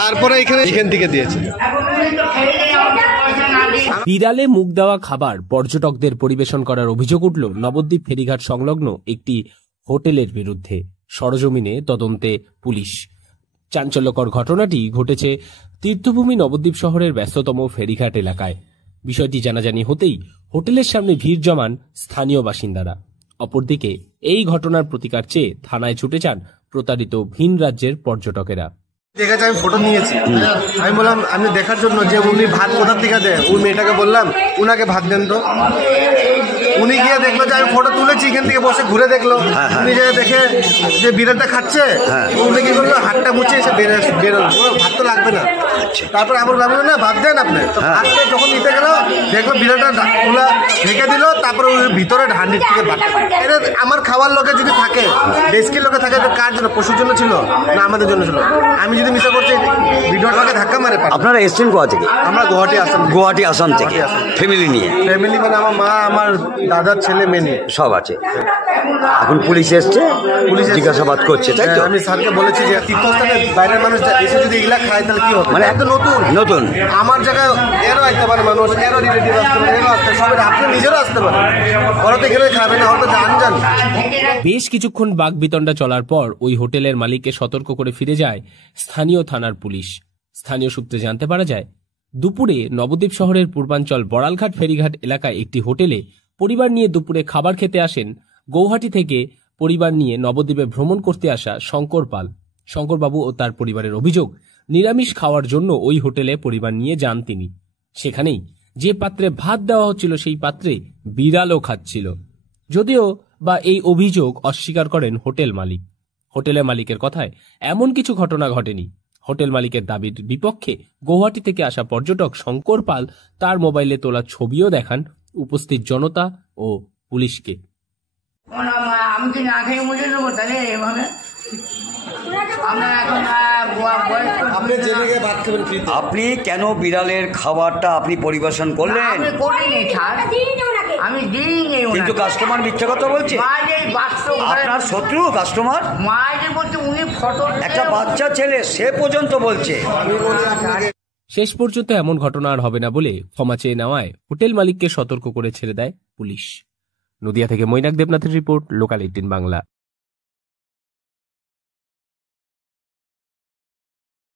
তারপরে এখান থেকে দিয়েছে। বিড়ালে মুখ দেওয়া খাবার পর্যটকদের পরিবেশন করার অভিযোগ উঠল নবদ্বীপ ফেরিঘাট সংলগ্ন একটি হোটেলের বিরুদ্ধে। সরজমিনে তদন্তে পুলিশ। চাঞ্চল্যকর ঘটনাটি ঘটেছে তীর্থভূমি নবদ্বীপ শহরের ব্যস্ততম ফেরিঘাট এলাকায়। বিষয়টি জানাজানি হতেই হোটেলের সামনে ভিড় জমান স্থানীয় বাসিন্দারা। অপরদিকে এই ঘটনার প্রতিকার চেয়ে থানায় ছুটে যান প্রতারিত ভিন রাজ্যের পর্যটকেরা। দেখেছে, আমি ফটো নিয়েছি। আমি বললাম আমি দেখার জন্য যে উনি ভাত কোথার থেকে দেয়, ওই মেয়েটাকে বললাম উনাকে ভাত দেন তো। উনি গিয়ে দেখলো যে আমি ফটো তুলেছি, এখান থেকে বসে ঘুরে দেখলো। উনি যে দেখে যে বিড়ালটা খাচ্ছে, উনি কি করলো হাতটা মুছে এসে বেরোলো, ভাত তো লাগবে না। তারপর আবার ভাবলো না ভাত দেন আপনি, তো ভাতটা যখন নিতে গেল দেখলো বিড়ালটা তুলা ঢেকে দিল। তারপরে ওই ভিতরে হান্ডির থেকে ভাত। এটা আমার খাওয়ার লোকে যদি থাকে, ডেস্কের লোকে থাকে, কার জন্য, পশুর জন্য ছিল না আমাদের জন্য ছিল? আমি যদি মিশা করছি ভিডিওটাকে ধাক্কা মারে। আপনারা এসছেন কোথা থেকে? আমরা গুয়াহাটি আসাম থেকে ফ্যামিলি নিয়ে। ফ্যামিলি মানে আমার মা, আমার দাদার ছেলে মেয়ে সব আছে। এখন পুলিশ এসছে, পুলিশ জিজ্ঞাসাবাদ করছে, তাই তো? আমি স্যারকে বলেছি যে তীর্থস্থানে বাইরের মানুষ এসে যদি এগুলা খায় তাহলে কি হবে? মানে এত নতুন আমার জায়গায় এরও আসতে পারে মানুষ, এরও রিলেটিভ আসতে পারে, এরও আসতে সবাই, আপনি নিজেরও আসতে পারে। ওরা তো এখানে খাবে না, ওরা তো জান। বেশ কিছুক্ষণ বাকবিতণ্ডা চলার পর ওই হোটেলের মালিককে সতর্ক করে ফিরে যায় স্থানীয় থানার পুলিশ। স্থানীয় সূত্রে জানতে পারা যায়, দুপুরে নবদ্বীপ শহরের পূর্বাঞ্চল বড়ালঘাট ফেরিঘাট এলাকায় একটি হোটেলে পরিবার নিয়ে দুপুরে খাবার খেতে আসেন গৌহাটি থেকে পরিবার নিয়ে নবদ্বীপে ভ্রমণ করতে আসা শঙ্কর পাল। শঙ্করবাবু ও তার পরিবারের অভিযোগ, নিরামিষ খাওয়ার জন্য ওই হোটেলে পরিবার নিয়ে যান তিনি। সেখানেই যে পাত্রে ভাত দেওয়া হচ্ছিল সেই পাত্রে বিড়ালও খাচ্ছিল। যদিও বা এই অভিযোগ অস্বীকার করেন হোটেল মালিক। হোটেলের মালিকের কথায় এমন কিছু ঘটনা ঘটেনি। হোটেল মালিকের দাবির বিপক্ষে গৌহাটি থেকে আসা পর্যটক শঙ্কর পাল তার মোবাইলে তোলা ছবিও দেখান উপস্থিত জনতা ও পুলিশকে। আপনি কেন বিড়ালের খাবারটা আপনি পরিবেশন করলেন? আমি দিইনি, কিন্তু কাস্টমার মিথ্যে কথা বলছে। আপনার শত্রু কাস্টমার, উনি ফটো, একটা বাচ্চা ছেলে সে পর্যন্ত বলছে। শেষ পর্যন্ত এমন ঘটনা আর হবে না বলে ক্ষমা চেয়ে নেওয়ায় হোটেল মালিককে সতর্ক করে ছেড়ে দেয় পুলিশ। নদিয়া থেকে মৈনাক দেবনাথের রিপোর্ট, লোকাল 18 বাংলা।